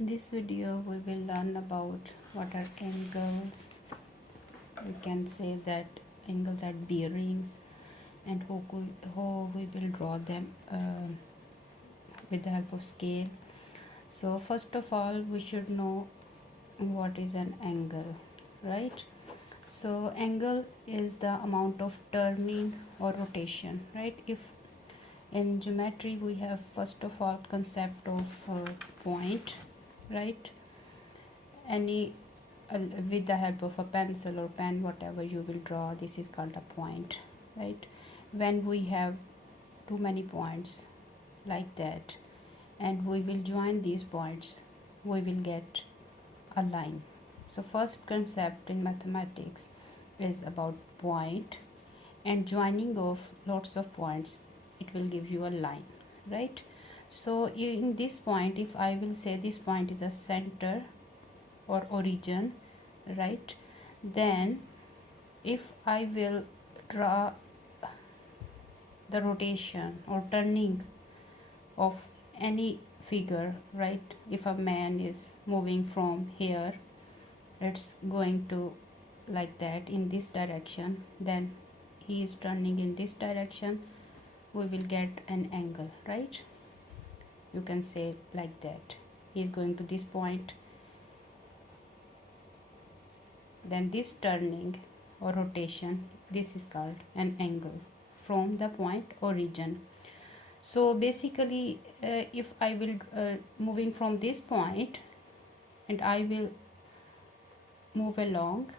In this video, we will learn about what are angles. We can say that angles are bearings and how we will draw them with the help of scale. So first of all, we should know what is an angle, right? So angle is the amount of turning or rotation, right? If in geometry we have first of all concept of point, right? Any with the help of a pencil or pen, whatever you will draw, this is called a point, right? When we have too many points like that and we will join these points, we will get a line. So first concept in mathematics is about point, and joining of lots of points, it will give you a line, right? So in this point, if I will say this point is a center or origin, right? Then if I will draw the rotation or turning of any figure, right? If a man is moving from here, it's going to like that in this direction, then he is turning in this direction, we will get an angle, right? You can say like that. He is going to this point, then this turning or rotation, this is called an angle from the point origin. So basically if I will moving from this point and I will move along,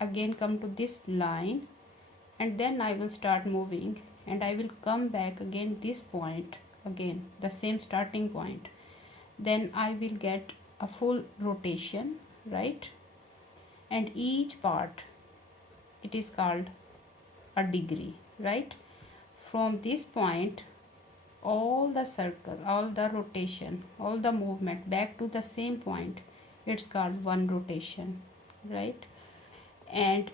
again come to this line, and then I will start moving and I will come back again this point, again the same starting point, then I will get a full rotation, right? And each part, it is called a degree, right? From this point, all the circle, all the rotation, all the movement back to the same point, it's called one rotation, right? And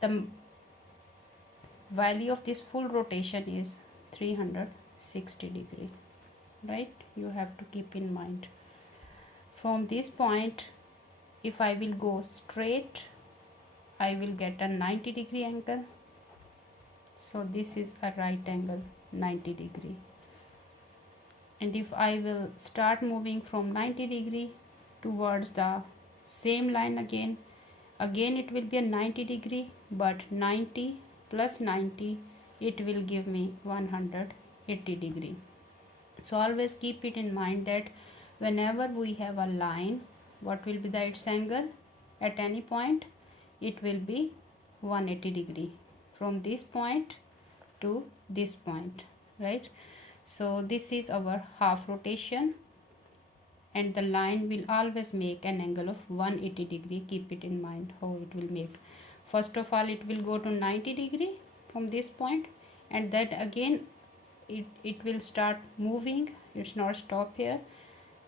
the value of this full rotation is 360-degree, right? You have to keep in mind. From this point, if I will go straight, I will get a 90-degree angle. So this is a right angle, 90-degree. And if I will start moving from 90-degree towards the same line again it will be a 90-degree, but 90 plus 90, it will give me 180-degree. So always keep it in mind that whenever we have a line, what will be the its angle at any point? It will be 180-degree from this point to this point, right? So this is our half rotation, and the line will always make an angle of 180-degree. Keep it in mind how it will make. First of all, it will go to 90-degree from this point, and that again it will start moving, it's not stop here,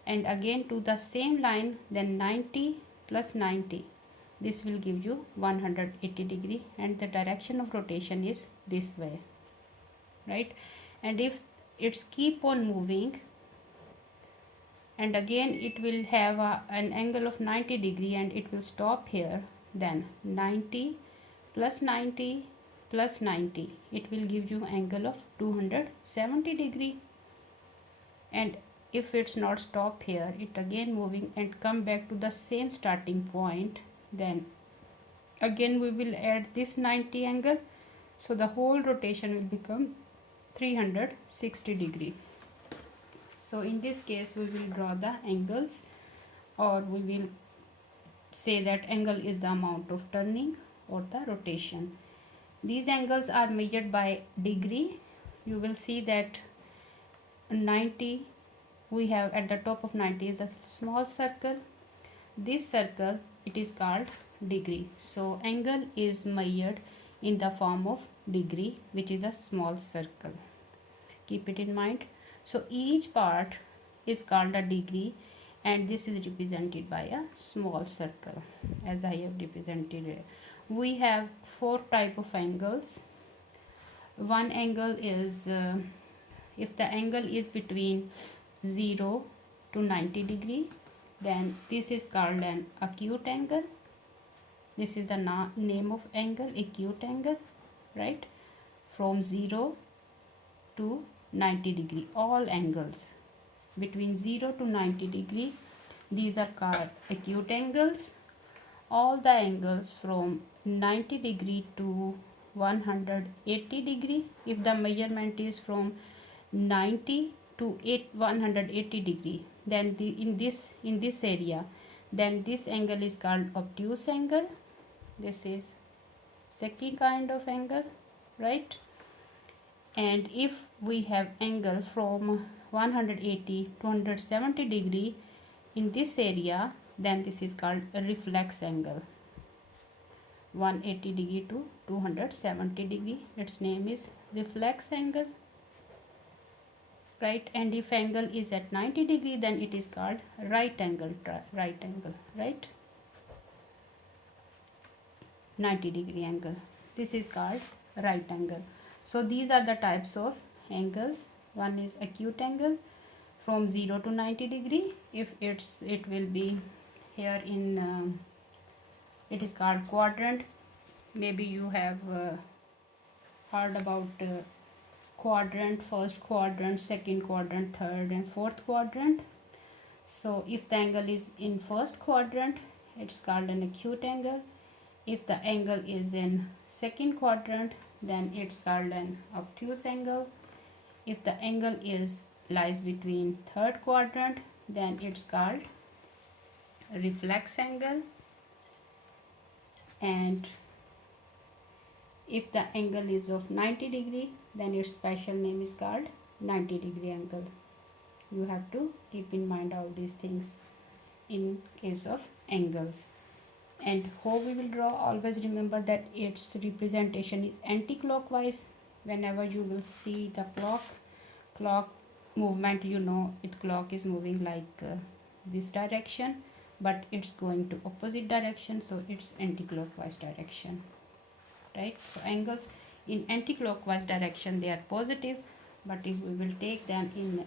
and again to the same line, then 90 plus 90, this will give you 180-degree, and the direction of rotation is this way, right? And if it's keep on moving, and again it will have an angle of 90-degree and it will stop here, then 90 plus 90 plus 90, it will give you angle of 270-degree. And if it's not stop here, it again moving and come back to the same starting point, then again we will add this 90 angle, so the whole rotation will become 360-degree. So in this case we will draw the angles, or we will say that angle is the amount of turning or the rotation. These angles are measured by degree. You will see that 90, we have at the top of 90 is a small circle. This circle, it is called degree. So angle is measured in the form of degree, which is a small circle. Keep it in mind. So each part is called a degree, and this is represented by a small circle as I have represented it. We have four type of angles. One angle is if the angle is between 0 to 90 degree, then this is called an acute angle. This is the name of angle, acute angle, right? From 0 to 90 degree, all angles between 0 to 90 degree, these are called acute angles. All the angles from 90 degree to 180 degree, if the measurement is from 90 to 180 degree, then in this area, then this angle is called obtuse angle. This is second kind of angle, right? And if we have angle from 180 to 170 degree in this area, then this is called a reflex angle. 180 degree to 270 degree, its name is reflex angle, right? And if angle is at 90 degree, then it is called right angle, right? 90 degree angle, this is called right angle. So these are the types of angles. One is acute angle from 0 to 90 degree. If it will be here in it is called quadrant. Maybe you have heard about quadrant, first quadrant, second quadrant, third and fourth quadrant. So if the angle is in first quadrant, it's called an acute angle. If the angle is in second quadrant, then it's called an obtuse angle. If the angle lies between third quadrant, then it's called reflex angle. And if the angle is of 90 degree, then its special name is called 90 degree angle. You have to keep in mind all these things in case of angles. And how we will draw, always remember that its representation is anti-clockwise. Whenever you will see the clock movement, you know clock is moving like this direction, but it's going to opposite direction, so it's anti-clockwise direction, right? So angles in anti-clockwise direction, they are positive, but if we will take them in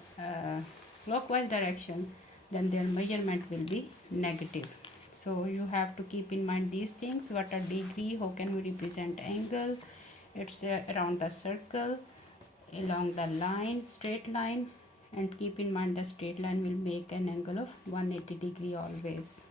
clockwise direction, then their measurement will be negative. So you have to keep in mind these things. What are degree? How can we represent angle? It's around the circle, along the line, straight line, and keep in mind the straight line will make an angle of 180 degree always.